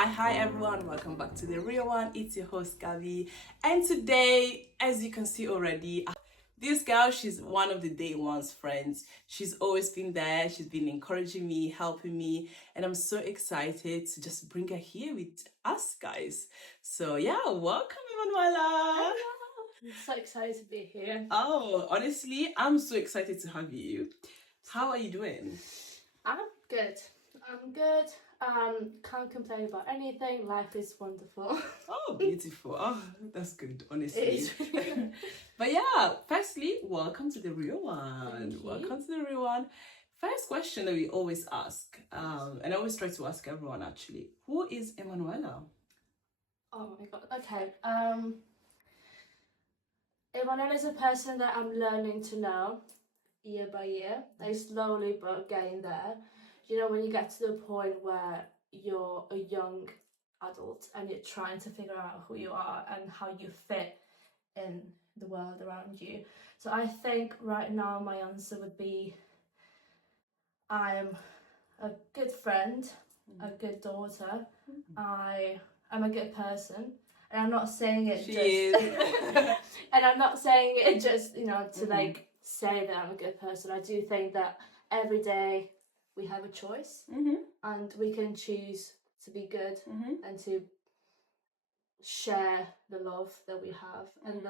Hi everyone, welcome back to The Real One. It's your host Gabi, and today, as you can see already, this girl, she's one of the day one's friends. She's always been there, she's been encouraging me, helping me, and I'm so excited to just bring her here with us guys. So yeah, welcome Emanuela. I'm so excited to be here. Oh, honestly, I'm so excited to have you. How are you doing? I'm good. Can't complain about anything. Life is wonderful. Oh, beautiful. Oh, that's good, honestly. It is really good. But yeah, firstly, welcome to The Real One. Thank you. Welcome to The Real One. First question that we always ask, and I always try to ask everyone actually, who is Emanuela? Oh my god. Okay. Emanuela is a person that I'm learning to know year by year. Like slowly but getting there. You know, when you get to the point where you're a young adult and you're trying to figure out who you are and how you fit in the world around you. So I think right now my answer would be I'm a good friend, a good daughter. I'm a good person, and I'm not saying it and I'm not saying it just to like say that I'm a good person. I do think that every day we have a choice, and we can choose to be good and to share the love that we have, and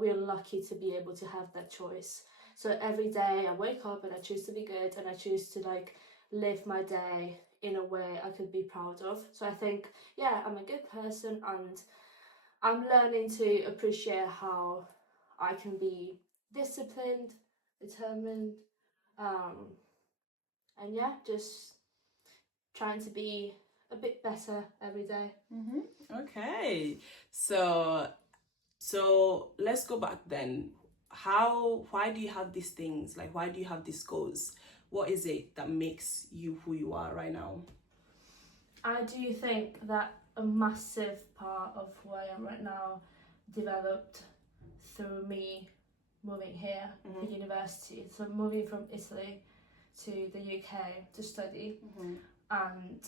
we're lucky to be able to have that choice. So every day I wake up and I choose to be good, and I choose to like live my day in a way I could be proud of. So I think, yeah, I'm a good person, and I'm learning to appreciate how I can be disciplined, determined, and yeah, just trying to be a bit better every day. Okay, so let's go back then. Why do you have these things? Like, why do you have these goals? What is it that makes you who you are right now? I do think that a massive part of who I am right now developed through me moving here for university. So moving from Italy to the UK to study, and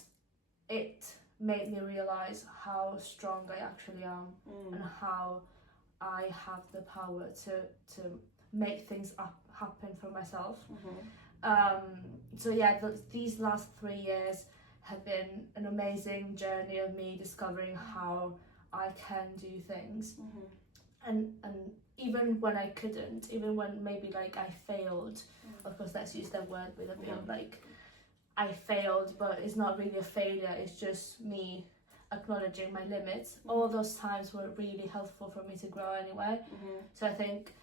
it made me realise how strong I actually am and how I have the power to make things happen for myself. So yeah, these last 3 years have been an amazing journey of me discovering how I can do things, and even when I couldn't, even when maybe like I failed, of course let's use that word with a bit like I failed, but it's not really a failure, it's just me acknowledging my limits. All those times were really helpful for me to grow anyway. So I think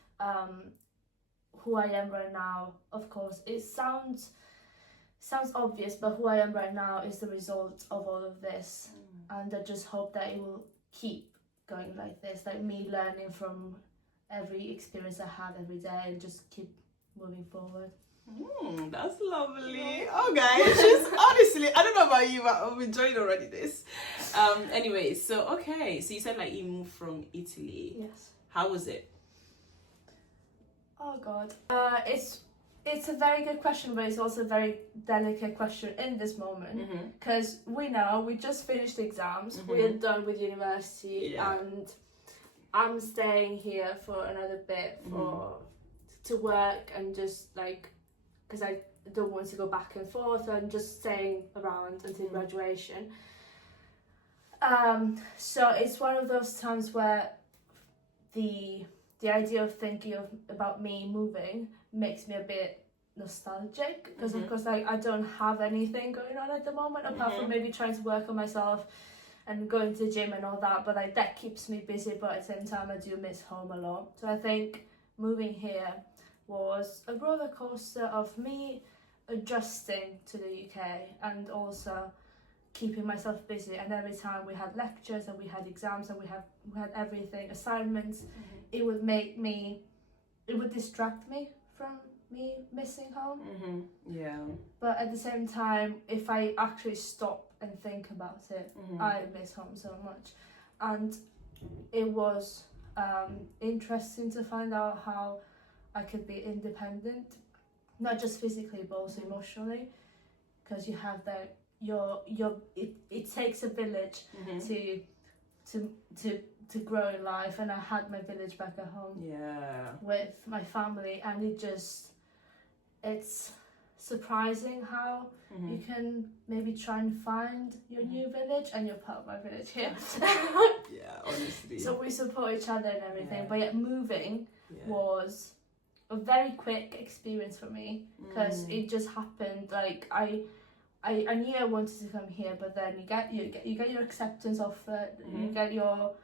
who I am right now, of course, it sounds obvious, but who I am right now is the result of all of this. And I just hope that it will keep going like this, like me learning from every experience I have every day and just keep moving forward. That's lovely. Oh guys, she's honestly, I don't know about you, but I'm enjoying already this. Anyway, so you said like you moved from Italy. Yes. How was it? Oh god. It's a very good question, but it's also a very delicate question in this moment, because we just finished exams, we're done with university, and I'm staying here for another bit to work, and just like, because I don't want to go back and forth, and just staying around until graduation. So it's one of those times where the idea of thinking about me moving makes me a bit nostalgic, because of course I don't have anything going on at the moment apart from maybe trying to work on myself and going to the gym and all that, but like that keeps me busy, but at the same time I do miss home a lot. So I think moving here was a roller coaster of me adjusting to the UK and also keeping myself busy. And every time we had lectures and we had exams and we had everything, assignments, it would distract me from me missing home. Yeah. But at the same time, if I actually stop and think about it, I miss home so much. And it was interesting to find out how I could be independent, not just physically but also emotionally, because you have that it takes a village to grow in life, and I had my village back at home with my family, and it's surprising how you can maybe try and find your new village, and you're part of my village here. Honestly. So we support each other and everything, but yet moving was a very quick experience for me, because it just happened. Like I knew I wanted to come here, but then you get your acceptance offer, you get your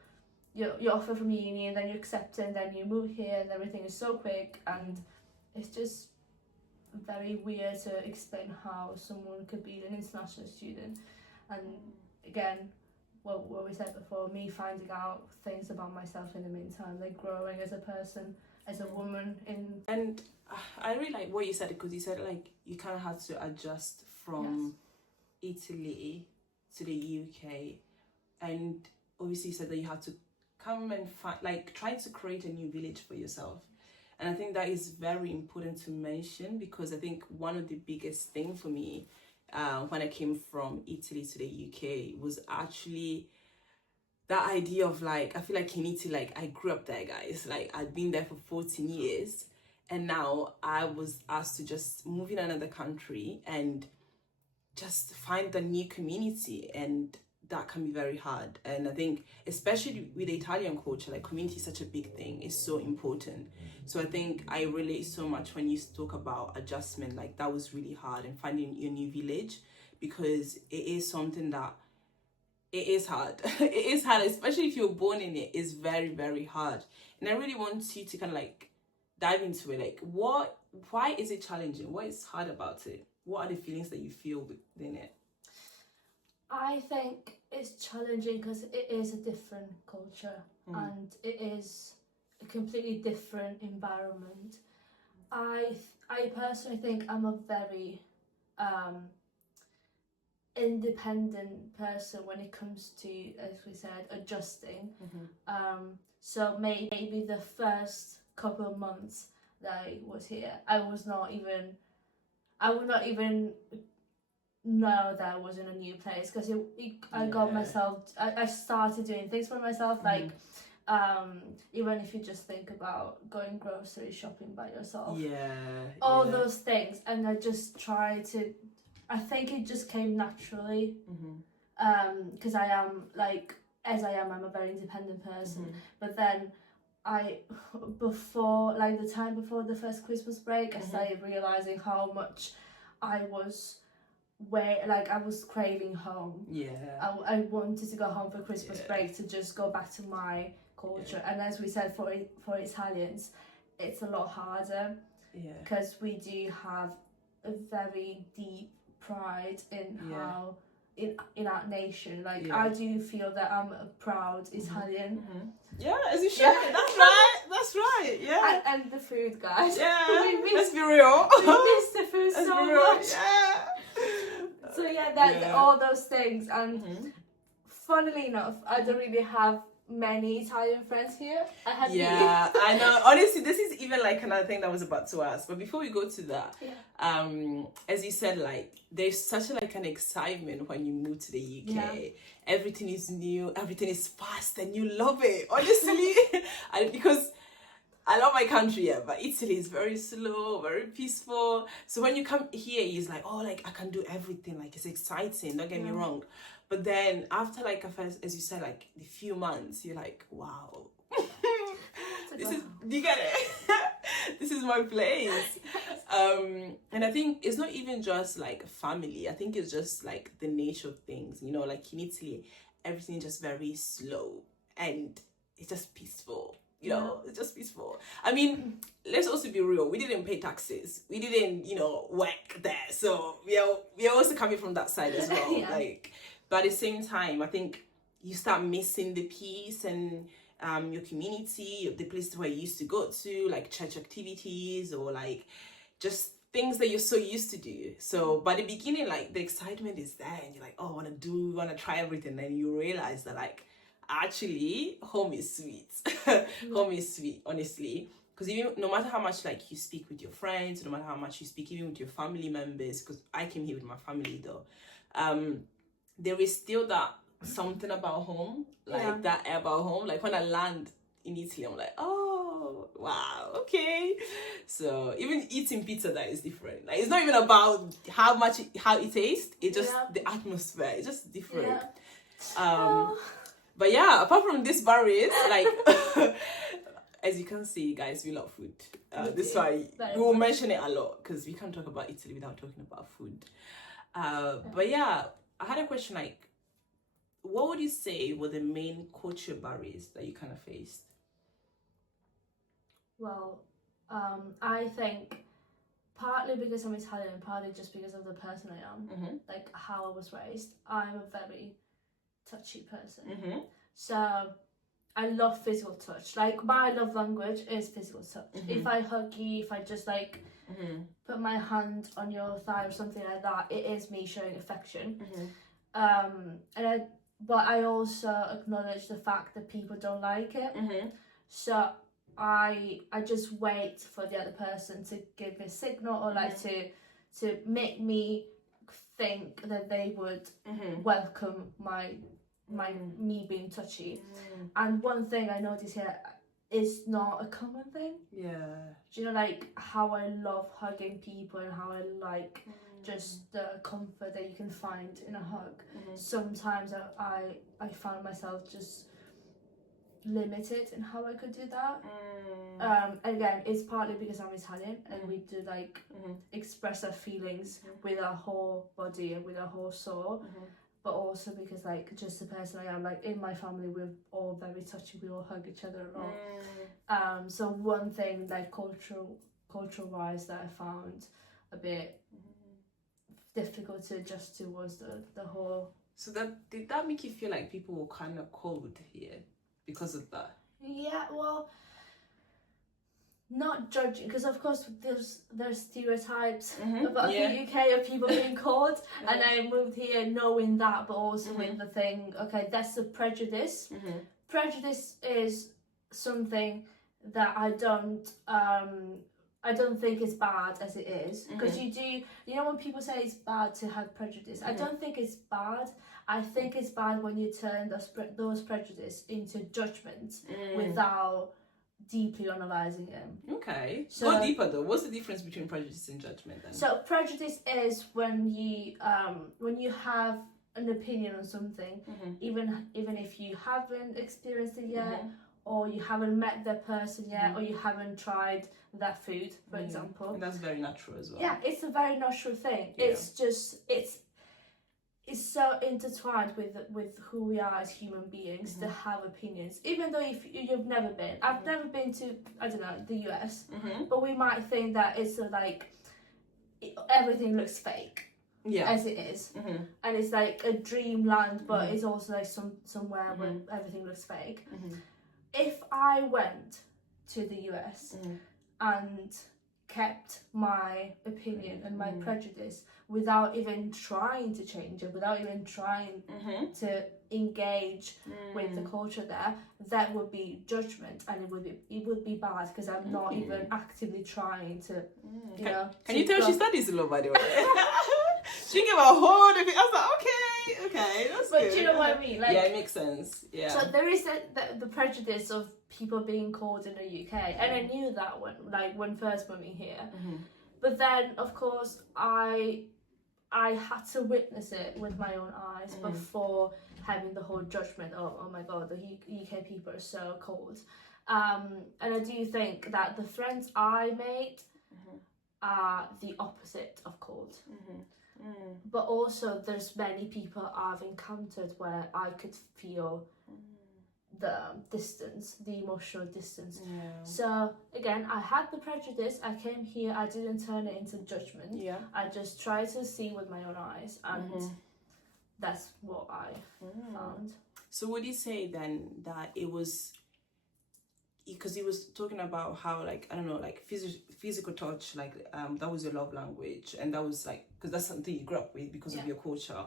offer from uni, and then you accept it, and then you move here, and everything is so quick, and it's just very weird to explain how someone could be an international student. And again, what we said before, me finding out things about myself in the meantime, like growing as a person, as a woman in. And I really like what you said, because you said like you kind of had to adjust from Italy to the UK, and obviously you said that you had to come and find, like, trying to create a new village for yourself. And I think that is very important to mention, because I think one of the biggest things for me when I came from Italy to the UK was actually that idea of like, I feel like in Italy, like I grew up there, guys, like I'd been there for 14 years, and now I was asked to just move in another country and just find a new community, and that can be very hard. And I think especially with the Italian culture, like community is such a big thing, it's so important. So I think I relate so much when you talk about adjustment, like that was really hard, and finding your new village, because it is something that it is hard. It is hard, especially if you're born in it. It's very, very hard. And I really want you to kind of like dive into it. Like why is it challenging? What is hard about it? What are the feelings that you feel within it? I think it's challenging because it is a different culture, and it is a completely different environment. I personally think I'm a very independent person when it comes to, as we said, adjusting. So maybe the first couple of months that I was here, I would not even know that I was in a new place, because I got myself, I started doing things for myself, like even if you just think about going grocery shopping by yourself, all those things, and I just try to, I think it just came naturally, because I am, like, as I am, I'm a very independent person, but then before the first Christmas break, I started realising how much I was I was craving home. I wanted to go home for Christmas break, to just go back to my culture. And as we said, for Italians, it's a lot harder, because we do have a very deep pride in how in our nation. Like I do feel that I'm a proud Italian. As you should. That's right. And the food, guys. Let's be real. We miss the food so much. So all those things, and funnily enough, I don't really have many Italian friends here. I have I know. Honestly, this is even like another thing that I was about to ask. But before we go to that, as you said, like there's such like an excitement when you move to the UK. Everything is new, everything is fast, and you love it. Honestly, because I love my country, but Italy is very slow, very peaceful. So when you come here, it's like, oh, like I can do everything. Like it's exciting. Don't get me wrong. But then after like as you said, like the few months, you're like, wow, do you get it? This is my place. And I think it's not even just like family. I think it's just like the nature of things. You know, like in Italy, everything is just very slow and it's just peaceful. You know, it's just peaceful. I mean, let's also be real. We didn't pay taxes. We didn't, work there. So we're also coming from that side as well. But at the same time, I think you start missing the peace and your community, the places where you used to go to, like church activities or like just things that you're so used to do. So by the beginning, like the excitement is there and you're like, oh, I want to try everything. And you realize that like, actually, home is sweet. Home is sweet, honestly. because even no matter how much like you speak with your friends, no matter how much you speak even with your family members, because I came here with my family though, there is still that something about home, like that air about home. Like when I land in Italy, I'm like, oh wow, okay. So even eating pizza, that is different. Like it's not even about how it tastes. It just the atmosphere. It's just different. But yeah, apart from these barriers, like as you can see, guys, we love food. This is why we will mention it a lot, because we can't talk about Italy without talking about food. But yeah, I had a question like, what would you say were the main culture barriers that you kind of faced? Well, I think partly because I'm Italian, partly just because of the person I am, like how I was raised. I'm a very touchy person. So I love physical touch. Like my love language is physical touch. If I hug you, if I just like put my hand on your thigh or something like that, it is me showing affection. But I also acknowledge the fact that people don't like it. So I just wait for the other person to give me a signal, or like to make me think that they would welcome me being touchy. And one thing I notice here is not a common thing. Do you know, like how I love hugging people and how I like just the comfort that you can find in a hug. Sometimes I found myself just limited in how I could do that. And again, it's partly because I'm Italian and we do like express our feelings with our whole body and with our whole soul. But also because like just the person I am, like in my family we're all very touchy, we all hug each other a lot. So one thing like cultural wise that I found a bit difficult to adjust to was the whole. So did that make you feel like people were kind of cold here because of that? Yeah, well, not judging, because of course there's stereotypes about the UK of people being cold, and I moved here knowing that, but also with the thing, okay, that's a prejudice. Prejudice is something that I don't think is bad as it is, because you know when people say it's bad to have prejudice, I don't think it's bad. I think it's bad when you turn those prejudice into judgment without deeply analysing them. Okay. So go deeper though. What's the difference between prejudice and judgment then? So prejudice is when you have an opinion on something, even if you haven't experienced it yet, or you haven't met that person yet, or you haven't tried that food, for example. And that's very natural as well. Yeah, it's a very natural thing. Yeah. It's just it's so intertwined with who we are as human beings to have opinions, even though if you've never been. I've never been to, I don't know, the US, but we might think that it's everything looks fake, as it is, and it's like a dreamland, but it's also like somewhere where everything looks fake. If I went to the US and kept my opinion and my prejudice without even trying to change it, without even trying to engage with the culture there, that would be judgment, and it would be bad, because I'm not even actively trying to, you know. Can you tell she studies law, by the way? She gave a whole different. I was like, okay, that's but good. Do you know what I mean? Like, yeah, it makes sense. Yeah. So there is the prejudice of people being called in the UK, and I knew that when first moving here. But then, of course, I had to witness it with my own eyes before having the whole judgment of, oh my god, the UK people are so cold. And I do think that the friends I made are the opposite of cold. But also there's many people I've encountered where I could feel the distance, the emotional distance. So again, I had the prejudice, I came here, I didn't turn it into judgment. I just tried to see with my own eyes, and that's what I found. So would you say then that it was, because he was talking about how, like, I don't know, like physical touch, like that was your love language, and that was like, because that's something you grew up with because of your culture.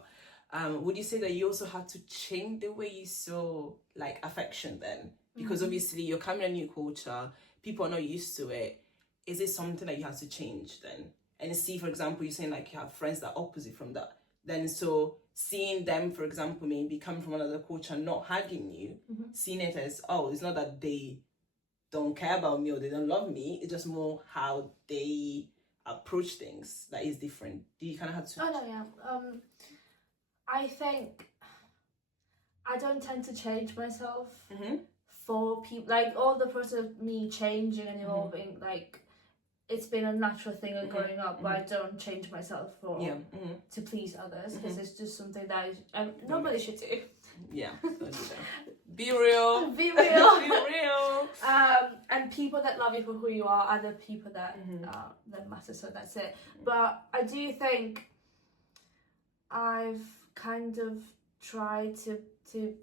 Would you say that you also had to change the way you saw like affection then? Because obviously you're coming a new culture, people are not used to it, is it something that you have to change then? And see, for example, you're saying like you have friends that are opposite from that. Then so seeing them, for example, maybe coming from another culture and not hugging you, seeing it as, oh, it's not that they don't care about me or they don't love me, it's just more how they approach things that is different. Do you kind of have to? Oh no, yeah. I think I don't tend to change myself for people. Like all the process of me changing and evolving, like it's been a natural thing of growing up. But I don't change myself for to please others, because it's just something that nobody should do. Yeah, don't do that. Be real. Be real. Be real. And people that love you for who you are the people that that matter. So that's it. But I do think I've kind of tried to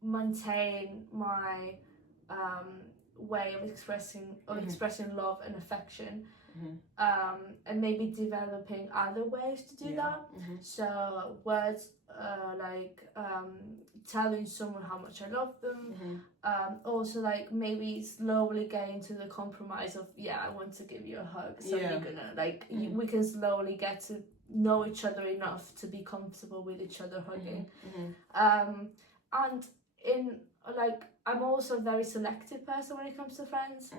maintain my way of expressing love and affection, and maybe developing other ways to do that. So words like telling someone how much I love them, also like maybe slowly getting to the compromise of I want to give you a hug, so you're gonna like we can slowly get to know each other enough to be comfortable with each other hugging. And in like I'm also a very selective person when it comes to friends,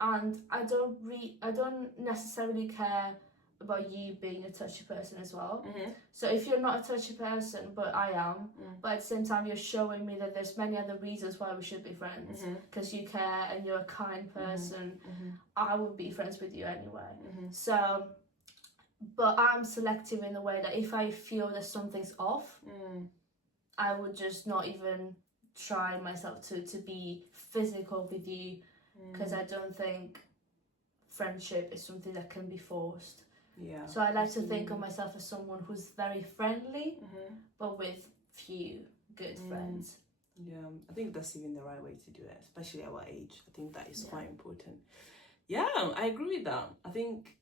and I don't necessarily care about you being a touchy person as well. So if you're not a touchy person but I am, but at the same time you're showing me that there's many other reasons why we should be friends, because you care and you're a kind person, I will be friends with you anyway. So but I'm selective in the way that if I feel that something's off, I would just not even try myself to be physical with you, because I don't think friendship is something that can be forced. So I like to think of myself as someone who's very friendly, but with few good friends. Yeah, I think that's even the right way to do it, especially at our age. I think that is quite important. Yeah, I agree with that. I think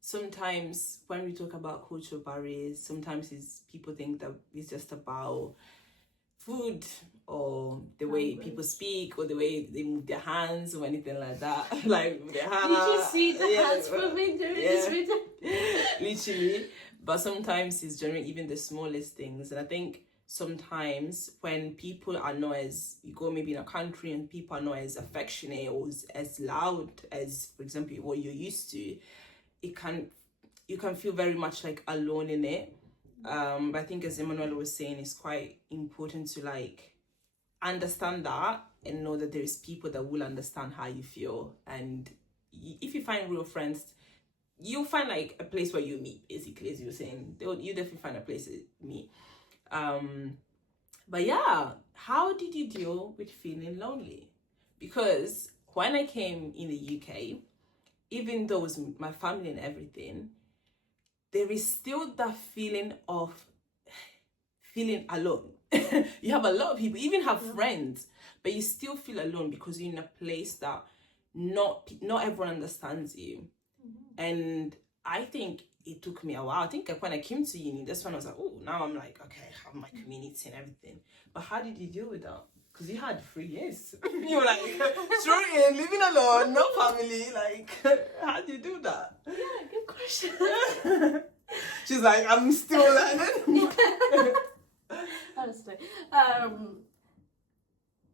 sometimes when we talk about cultural barriers, sometimes people think that it's just about food or the way people speak or the way they move their hands or anything like that. Like with their hands. Did you see the hands moving during this video? Literally. But sometimes it's generally even the smallest things. And I think sometimes when people are not as, you go maybe in a country and people are not as affectionate or as loud as, for example, what you're used to, you can feel very much like alone in it. But I think, as Emanuela was saying, it's quite important to like understand that and know that there's people that will understand how you feel. And if you find real friends, you'll find like a place where you meet, basically, as you were saying. You definitely find a place to meet. But yeah, how did you deal with feeling lonely? Because when I came in the UK, even though it was my family and everything, there is still that feeling of feeling alone. You have a lot of people, even have friends, but you still feel alone because you're in a place that not everyone understands you. And I think it took me a while. I think when I came to uni, that's when I was like, oh, now I'm like, okay, I have my community and everything. But how did you deal with that? Because you had 3 years. You were like, straight in, living alone, no family. Like, how do you do that? Yeah, good question. She's like, I'm still learning. Honestly,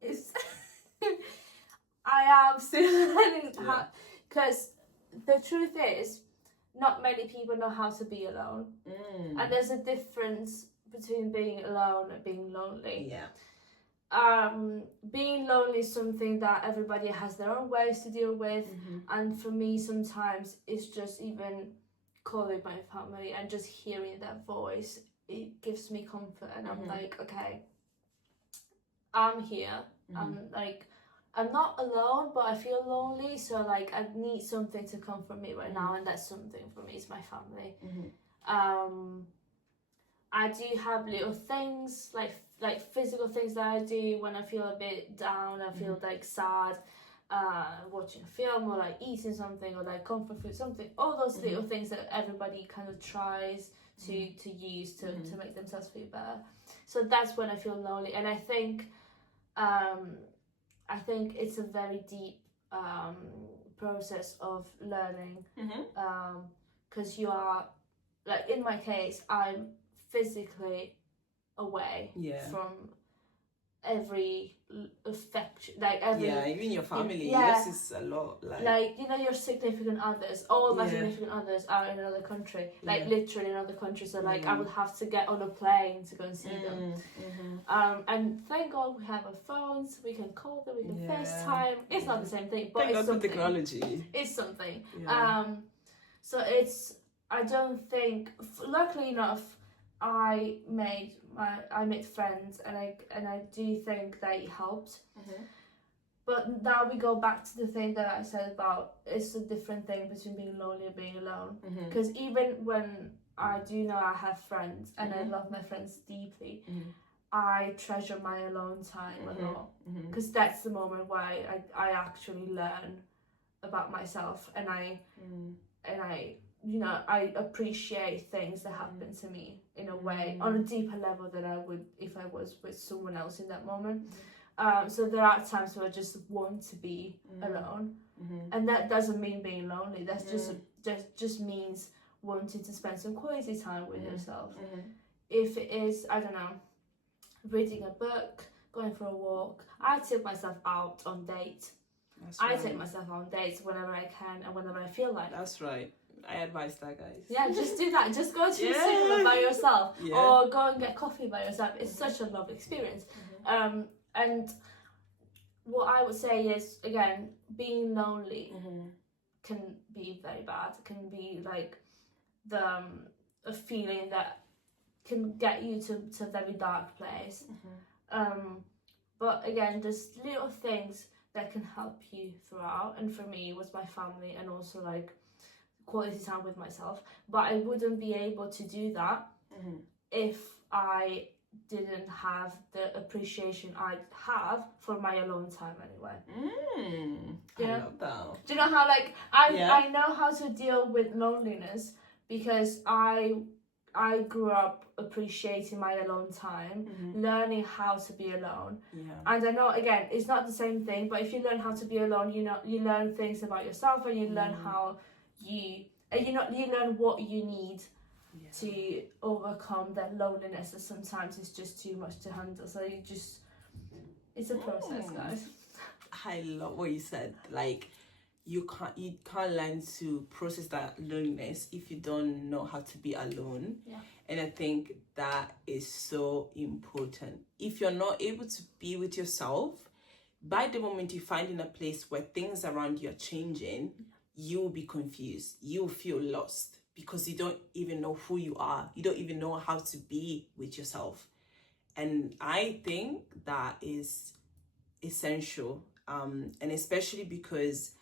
it's I am still learning how, because the truth is, not many people know how to be alone, and there's a difference between being alone and being lonely. Being lonely is something that everybody has their own ways to deal with, and for me sometimes it's just even calling my family and just hearing their voice, it gives me comfort, and I'm like, okay, I'm here. I'm not alone, but I feel lonely, so like I need something to comfort me right now, and that's something for me is my family. I do have little things like physical things that I do when I feel a bit down, I feel like sad, watching a film or like eating something or like comfort food, something, all those little things that everybody kind of tries to use to make themselves feel better. So that's when I feel lonely, and I think I think it's a very deep process of learning, because you are, like in my case, I'm physically away from every affection, like every even your family. Yeah. Yours is a lot, like you know, your significant others, all my significant others are in another country, like literally another country, so like I would have to get on a plane to go and see them. And thank God we have our phones, we can call them, we can FaceTime. It's not the same thing, but thank it's God something. For technology. It's something. So it's, I don't think, luckily enough, I made friends, and I do think that it helped. But now we go back to the thing that I said about, it's a different thing between being lonely and being alone. Because even when I do know I have friends and I love my friends deeply, I treasure my alone time a lot, because that's the moment where I actually learn about myself, and I you know, I appreciate things that happen to me in a way, on a deeper level than I would if I was with someone else in that moment. So there are times where I just want to be alone, and that doesn't mean being lonely. That's just means wanting to spend some quality time with yourself. If it is, I don't know, reading a book, going for a walk. I take myself out on dates. I take myself on dates whenever I can and whenever I feel like. That's right. I advise that, guys. Yeah, just do that. Just go to the cinema by yourself, or go and get coffee by yourself. It's such a lovely experience. And what I would say is, again, being lonely can be very bad. It can be like a feeling that can get you to a very dark place. But again, there's little things that can help you throughout. And for me, it was my family, and also like quality time with myself. But I wouldn't be able to do that if I didn't have the appreciation I'd have for my alone time anyway. I love that. Do you know how, like, I know how to deal with loneliness because I grew up appreciating my alone time, learning how to be alone. And I know, again, it's not the same thing, but if you learn how to be alone, you know, you learn things about yourself, and you learn how you learn what you need to overcome that loneliness that sometimes is just too much to handle. So it's a process, guys. I love what you said. Like, you can't learn to process that loneliness if you don't know how to be alone. And I think that is so important. If you're not able to be with yourself, by the moment you find in a place where things around you are changing, you will be confused. You will feel lost because you don't even know who you are. You don't even know how to be with yourself. And I think that is essential. And especially because,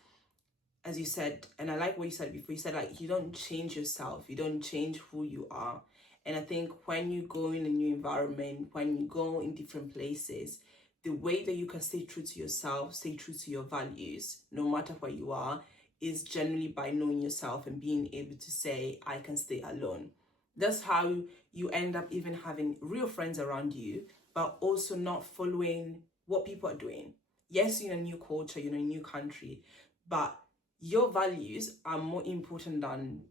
as you said, and I like what you said before, you said, like, you don't change yourself. You don't change who you are. And I think when you go in a new environment, when you go in different places, the way that you can stay true to yourself, stay true to your values, no matter where you are, is generally by knowing yourself and being able to say, I can stay alone. That's how you end up even having real friends around you, but also not following what people are doing. Yes, you're in a new culture, you're in a new country, but your values are more important than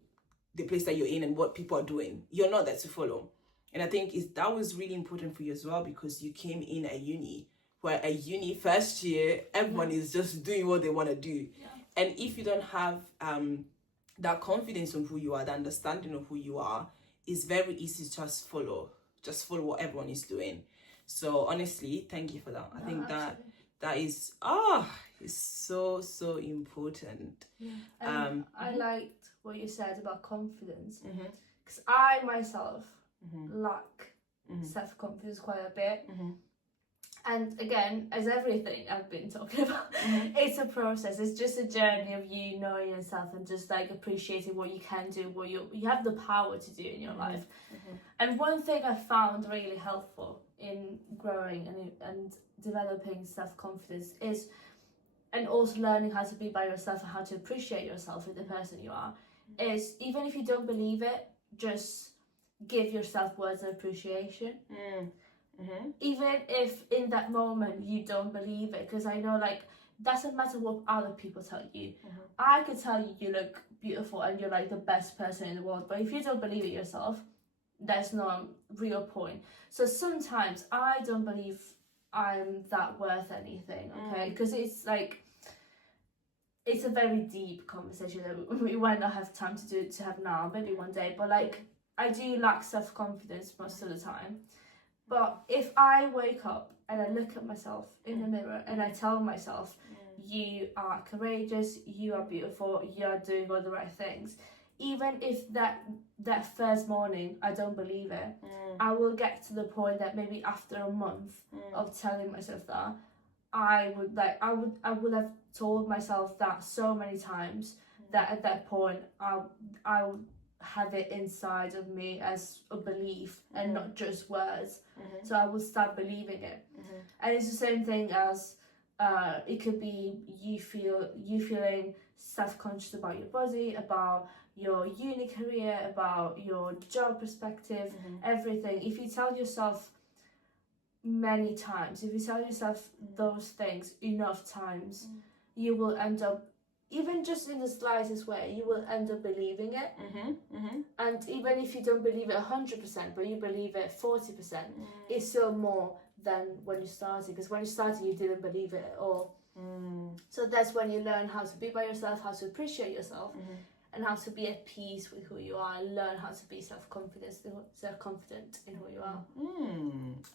the place that you're in and what people are doing. You're not there to follow. And I think that was really important for you as well, because you came in a uni, where a uni first year, everyone is just doing what they want to do. And if you don't have that confidence on who you are, the understanding of who you are, it's very easy to just follow what everyone is doing. So honestly, thank you for that. I think absolutely. that is is so important. I liked what you said about confidence, because I myself lack self-confidence quite a bit. And again, as everything I've been talking about, it's a process. It's just a journey of you knowing yourself and just like appreciating what you can do, what you have the power to do in your life. And one thing I found really helpful in growing and developing self-confidence is, and also learning how to be by yourself and how to appreciate yourself as the person you are, is even if you don't believe it, just give yourself words of appreciation. even if in that moment you don't believe it, because I know like doesn't matter what other people tell you. I could tell you you look beautiful and you're like the best person in the world, but if you don't believe it yourself, there's no real point. So sometimes I don't believe I'm that worth anything, okay? Because it's like it's a very deep conversation that we might not have time to have now, maybe one day, but like I do lack self-confidence most of the time. But if I wake up and I look at myself in the mirror and I tell myself, you are courageous, you are beautiful, you are doing all the right things, even if that first morning I don't believe it, I will get to the point that maybe after a month of telling myself that, I would have told myself that so many times that at that point I would have it inside of me as a belief and not just words. So I will start believing it. And it's the same thing as it could be you feeling self-conscious about your body, about your uni career, about your job perspective, everything. If you tell yourself many times, if you tell yourself those things enough times, you will end up, even just in the slightest way, you will end up believing it. And even if you don't believe it 100%, but you believe it 40%, it's still more than when you started, because when you started you didn't believe it at all. So that's when you learn how to be by yourself, how to appreciate yourself, and how to be at peace with who you are, and learn how to be self-confident in who you are.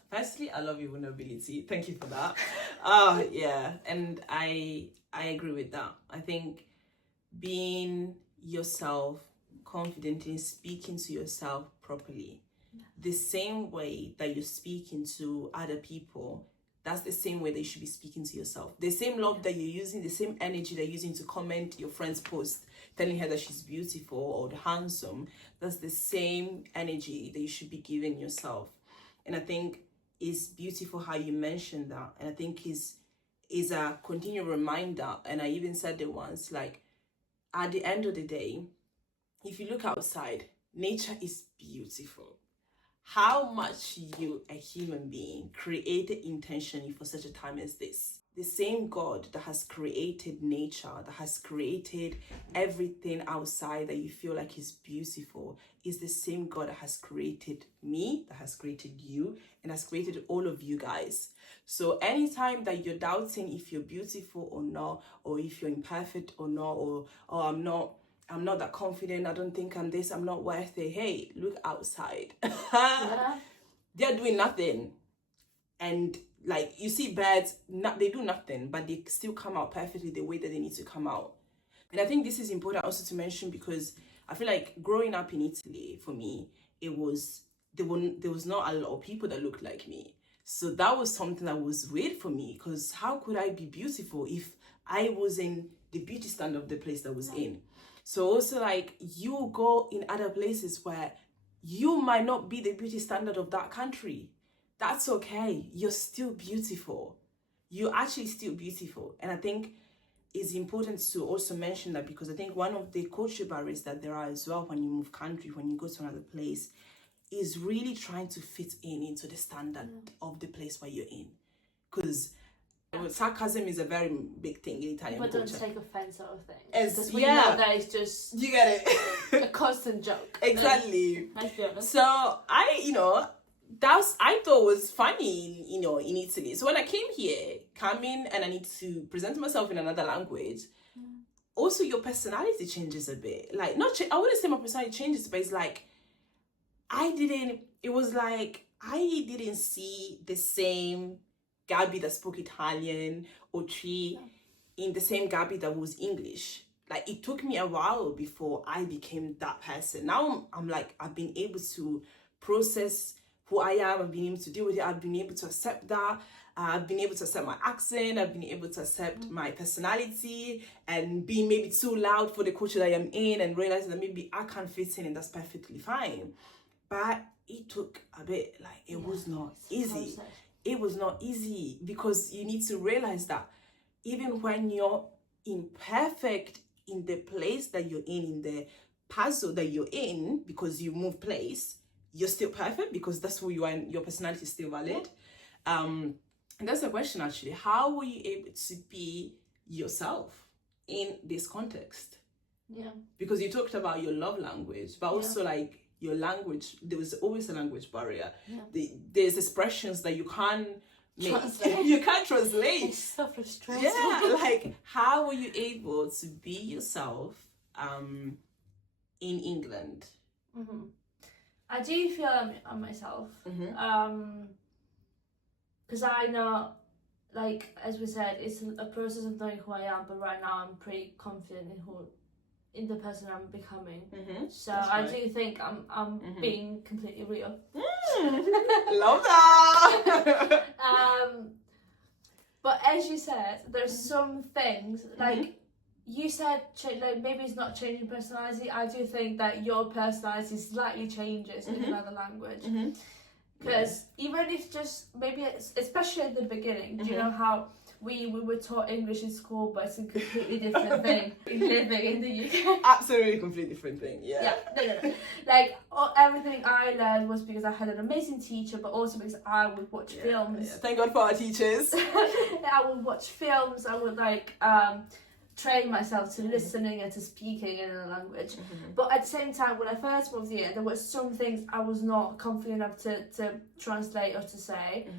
Firstly, I love your vulnerability. Thank you for that. Yeah, and I agree with that. I think being yourself, confident in speaking to yourself properly, the same way that you're speaking to other people, that's the same way that you should be speaking to yourself. The same love that you're using, the same energy that you're using to comment your friend's post, telling her that she's beautiful or handsome, that's the same energy that you should be giving yourself. And I think it's beautiful how you mentioned that. And I think is a continual reminder. And I even said it once, like, at the end of the day, if you look outside, nature is beautiful. How much you, a human being, created intentionally for such a time as this. The same God that has created nature, that has created everything outside that you feel like is beautiful, is the same God that has created me, that has created you, and has created all of you guys. So anytime that you're doubting if you're beautiful or not, or if you're imperfect or not, or I'm not that confident, I don't think I'm this, I'm not worth it. Hey, look outside. They're doing nothing. And like, you see birds, they do nothing, but they still come out perfectly the way that they need to come out. And I think this is important also to mention, because I feel like growing up in Italy, for me, there was not a lot of people that looked like me. So that was something that was weird for me, because how could I be beautiful if I was in the beauty standard of the place that I was in? So also, like, you go in other places where you might not be the beauty standard of that country. That's okay. You're still beautiful. You're actually still beautiful. And I think it's important to also mention that, because I think one of the cultural barriers that there are as well when you move country, when you go to another place, is really trying to fit into the standard of the place where you're in. Because sarcasm is a very big thing in Italian culture. But don't take offense out of things. Because You know that it's just... You get it. a constant joke. Exactly. Let's be honest. So I thought was funny, in Italy. So when I came here, and I need to present myself in another language, also your personality changes a bit. Like, I wouldn't say my personality changes, but it's like, I didn't see the same Gabby that spoke Italian or in the same Gabby that was English. Like, it took me a while before I became that person. Now I'm like, I've been able to process who I am. I've been able to deal with it. I've been able to accept that. I've been able to accept my accent. I've been able to accept my personality, and being maybe too loud for the culture that I am in, and realizing that maybe I can't fit in, and that's perfectly fine. But it took a bit. Like, it was not easy. It was not easy, because you need to realize that even when you're imperfect in the place that you're in the puzzle that you're in, because you move place, you're still perfect because that's who you are and your personality is still valid. And that's the question actually. How were you able to be yourself in this context? Yeah. Because you talked about your love language, but also like your language, there was always a language barrier. There's expressions that you can't translate. You can't translate. It's so frustrating. Yeah, like how were you able to be yourself in England? I do feel I'm myself. Because I know, like as we said, it's a process of knowing who I am. But right now, I'm pretty confident in the person I'm becoming. So I do think I'm being completely real. Love that. But as you said, there's some things like you said, like maybe it's not changing personality. I do think that your personality slightly changes in another language. Because even if just maybe especially at the beginning, do you know how we were taught English in school, but it's a completely different thing living in the UK. Absolutely completely different thing. Yeah. No. Like everything I learned was because I had an amazing teacher, but also because I would watch films. Yeah. Thank God for our teachers. I would watch films. I would like train myself to listening and to speaking in a language. But at the same time, when I first moved here, there were some things I was not confident enough to translate or to say.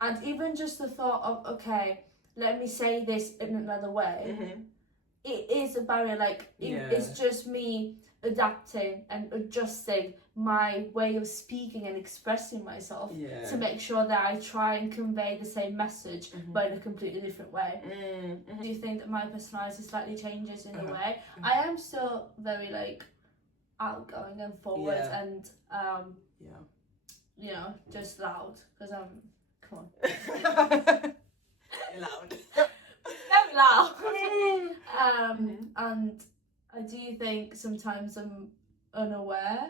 And even just the thought of, okay, let me say this in another way, it is a barrier. Like, it's just me adapting and adjusting my way of speaking and expressing myself to make sure that I try and convey the same message but in a completely different way. Do you think that my personality slightly changes in a way? I am still very like outgoing and forward and you know, just loud because I'm come on. Loud. Very loud. And I do think sometimes I'm unaware.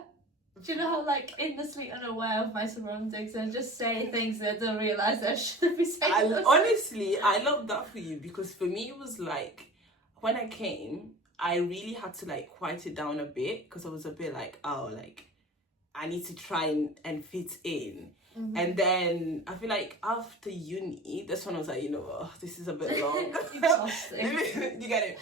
Do you know how, like, innocently unaware of my surroundings and just say things that I don't realise I shouldn't be saying? Honestly, I love that for you because for me it was like, when I came, I really had to like quiet it down a bit because I was a bit like, oh, like, I need to try and fit in. And then I feel like after uni, that's when I was like, you know, this is a bit long. Exhausting. You get it?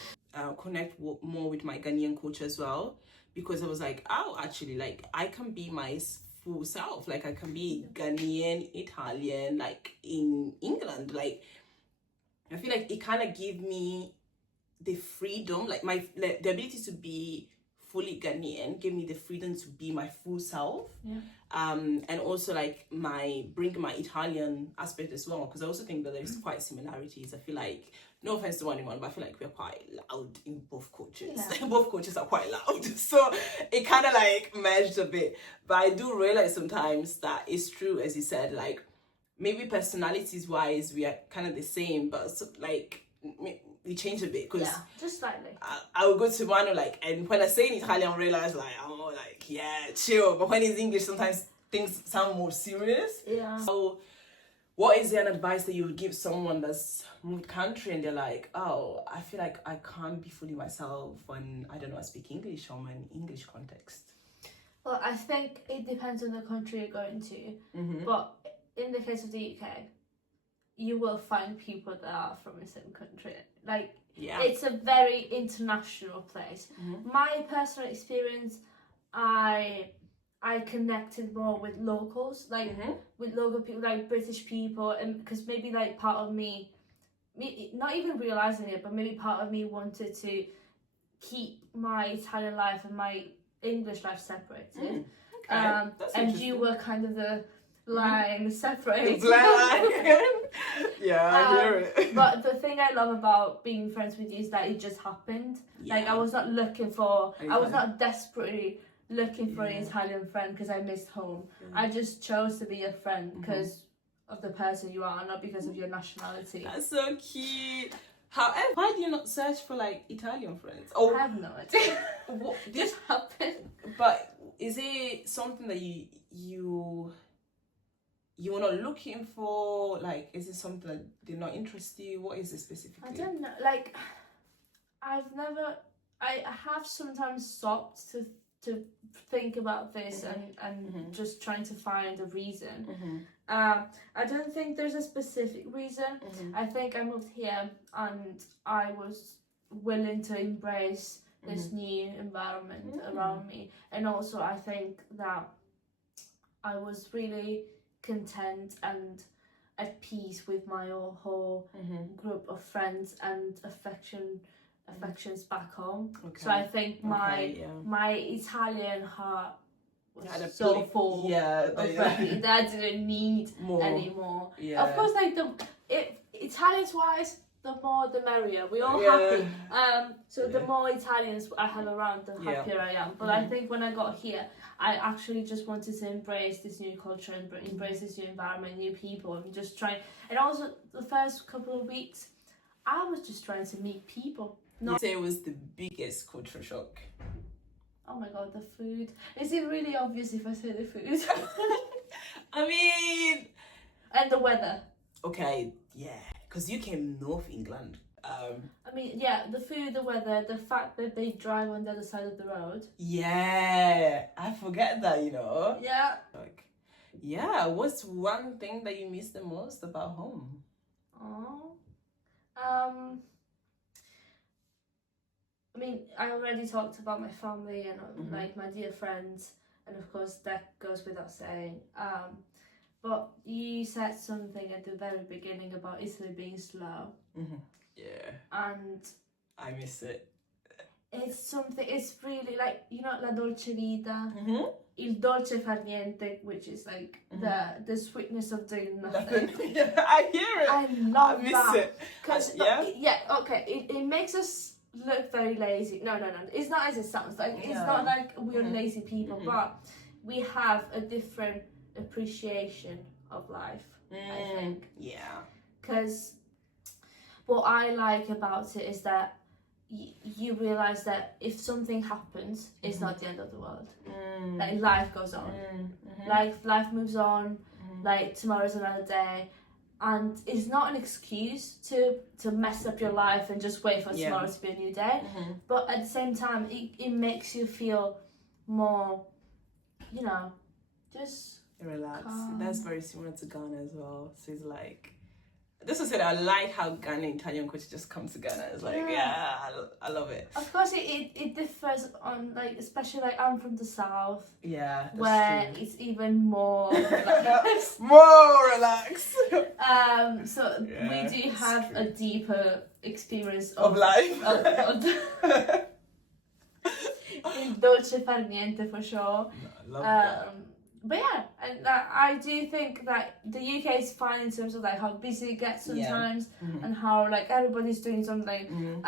Connect more with my Ghanaian culture as well, because I was like, oh, actually, like, I can be my full self. Like, I can be Ghanaian, Italian, like, in England. Like, I feel like it kind of gave me the freedom, like, the ability to be fully Ghanaian gave me the freedom to be my full self. And also like bring my Italian aspect as well, because I also think that there's quite similarities. I feel like, no offense to anyone, but I feel like we're quite loud in both cultures. Both cultures are quite loud, so it kind of like merged a bit. But I do realize sometimes that it's true, as you said, like maybe personalities wise we are kind of the same, but so, like we change a bit, because just slightly. I will go to Manu, like, and when I say in Italian I realize like I'm more like chill, but when it's English sometimes things sound more serious. So what is an advice that you would give someone that's moved country and they're like, oh, I feel like I can't be fully myself when I don't know, I speak English or I'm in English context? Well, I think it depends on the country you're going to, but in the case of the UK, you will find people that are from the same country. Like, it's a very international place. My personal experience, I connected more with locals, like with local people, like British people, and because maybe like part of me, not even realizing it, but maybe part of me wanted to keep my Italian life and my English life separated. And you were kind of the line separated. I hear it. But the thing I love about being friends with you is that it just happened. Like, I was not I was not desperately looking for an Italian friend because I missed home. I just chose to be a friend because of the person you are, not because of your nationality. That's so cute. However, why do you not search for like Italian friends? Oh, I have no idea. What just happened? But is it something that you were not looking for? Like, is it something that did not interest you? What is it specifically? I don't know. Like, I have sometimes stopped to to think about this and just trying to find a reason. I don't think there's a specific reason. I think I moved here and I was willing to embrace this new environment around me, and also I think that I was really content and at peace with my whole group of friends and affections back home. So I think my Italian heart was so full already that I didn't need anymore. Of course, like Italians wise, the more the merrier. We're all happy. So the more Italians I have around, the happier I am. But I think when I got here, I actually just wanted to embrace this new culture and embrace this new environment, new people, and just try. And also, the first couple of weeks, I was just trying to meet people. Not say it was the biggest culture shock. Oh my god, the food. Is it really obvious if I say the food? I mean, and the weather. Okay, yeah, because you came North England. I mean, yeah, the food, the weather, the fact that they drive on the other side of the road. Yeah, I forget that, you know. Yeah. Like, yeah, what's one thing that you miss the most about home? Oh. I mean, I already talked about my family and like my dear friends, and of course that goes without saying. But you said something at the very beginning about Italy being slow. Yeah. And I miss it. It's really like, you know, la dolce vita, il dolce far niente, which is like the sweetness of doing nothing. Yeah, I hear it. I love miss that. it. Because it makes us look very lazy. No, it's not as it sounds. Like it's not like we're lazy people, but we have a different appreciation of life, I think. Yeah. Because what I like about it is that you realize that if something happens, it's not the end of the world. Like life goes on. Life moves on. Like tomorrow's another day. And it's not an excuse to mess up your life and just wait for tomorrow to be a new day. But at the same time, it makes you feel more, you know, just relax. calm. That's very similar to Ghana as well. So it's like, this was it. I like how Ghana and Italian culture just come together. It's like, I love it. Of course, it differs on, like, especially like I'm from the south. Yeah, that's where true. it's even more relaxed. More relaxed. So we do have a deeper experience of life. Il dolce far niente for sure. I love that. But yeah, and I do think that the UK is fine in terms of like how busy it gets sometimes and how like everybody's doing something.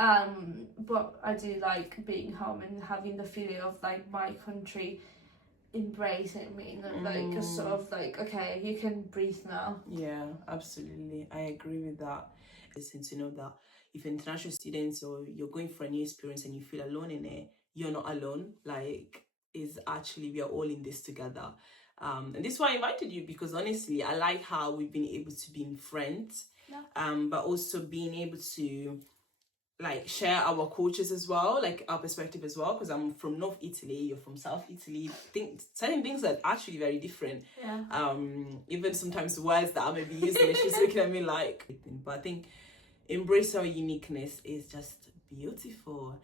But I do like being home and having the feeling of like my country embracing me, like a sort of like, okay, you can breathe now. Yeah, absolutely. I agree with that. Listen, to know that if you're international students or you're going for a new experience and you feel alone in it, you're not alone. Like, it's actually, we are all in this together. And this is why I invited you, because honestly, I like how we've been able to be friends, but also being able to like share our cultures as well, like our perspective as well, because I'm from North Italy, you're from South Italy. Certain things are actually very different. Even sometimes words that I may be using, and she's looking at me like, but I think embrace our uniqueness is just beautiful.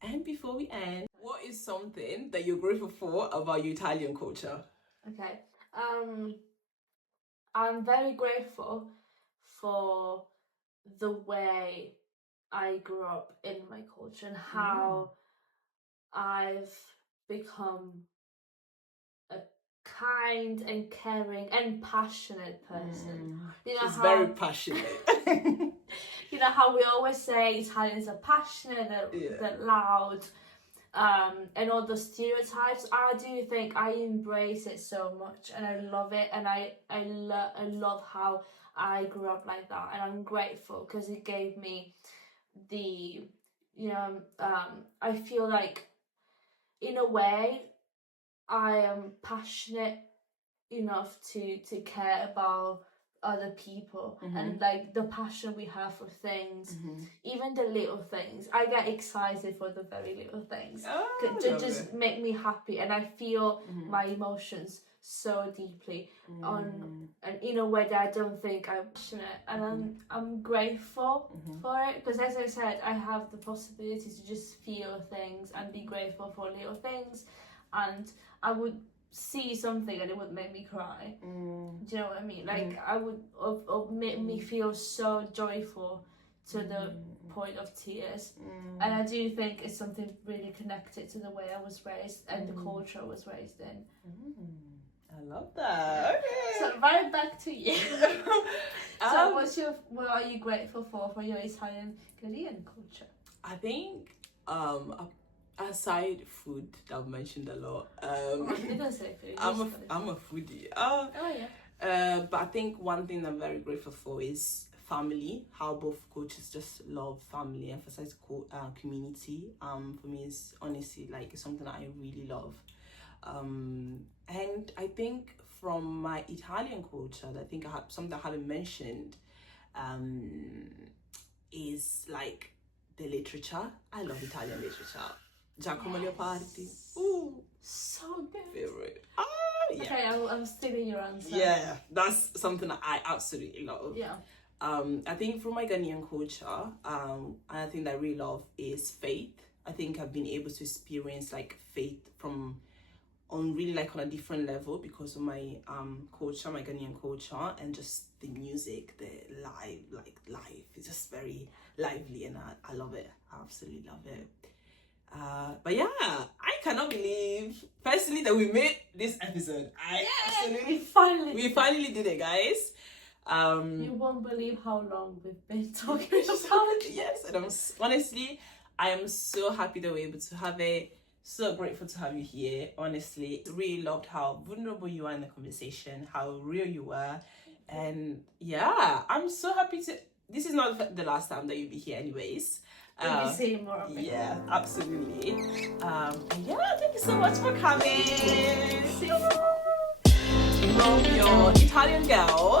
And before we end, what is something that you're grateful for about your Italian culture? Okay. I'm very grateful for the way I grew up in my culture and how I've become a kind and caring and passionate person. You know, she's very passionate. You know how we always say Italians are passionate, they're loud, and all the stereotypes. I do think I embrace it so much, and I love it, and I love how I grew up like that, and I'm grateful because it gave me the, you know, I feel like in a way I am passionate enough to care about other people and like the passion we have for things, even the little things. I get excited for the very little things to just make me happy, and I feel my emotions so deeply on and in a way that I don't think I'm passionate, and I'm grateful for it, because as I said, I have the possibility to just feel things and be grateful for little things, and I would see something and it would make me cry. Do you know what I mean? Like I would make me feel so joyful to the point of tears. And I do think it's something really connected to the way I was raised and the culture I was raised in. I love that. Okay. So right back to you. So what are you grateful for your Italian Korean culture? I think aside food that I've mentioned a lot, You don't say food. I'm a foodie. Oh yeah. But I think one thing I'm very grateful for is family. How both cultures just love family, emphasize community. For me, is honestly like something that I really love. And I think from my Italian culture, I think I have something I haven't mentioned. Is like the literature. I love Italian literature. Giacomo Leopardi. Ooh, so good. Favorite. Yeah. Okay, I'm stealing your answer. Yeah, that's something that I absolutely love. Yeah. I think from my Ghanaian culture, another thing that I really love is faith. I think I've been able to experience like faith on a different level because of my culture, my Ghanaian culture, and just the music, the life. It's just very lively, and I love it. I absolutely love it. But yeah, I cannot believe personally that we made this episode. We finally did it, guys. You won't believe how long we've been talking about it. Yes, and I am so happy that we're able to have it. So grateful to have you here. Honestly, really loved how vulnerable you are in the conversation, how real you were, and yeah, I'm so happy to. This is not the last time that you'll be here, anyways. We'll be seeing more of it. Yeah, absolutely. Yeah, thank you so much for coming. See you. From your Italian girl.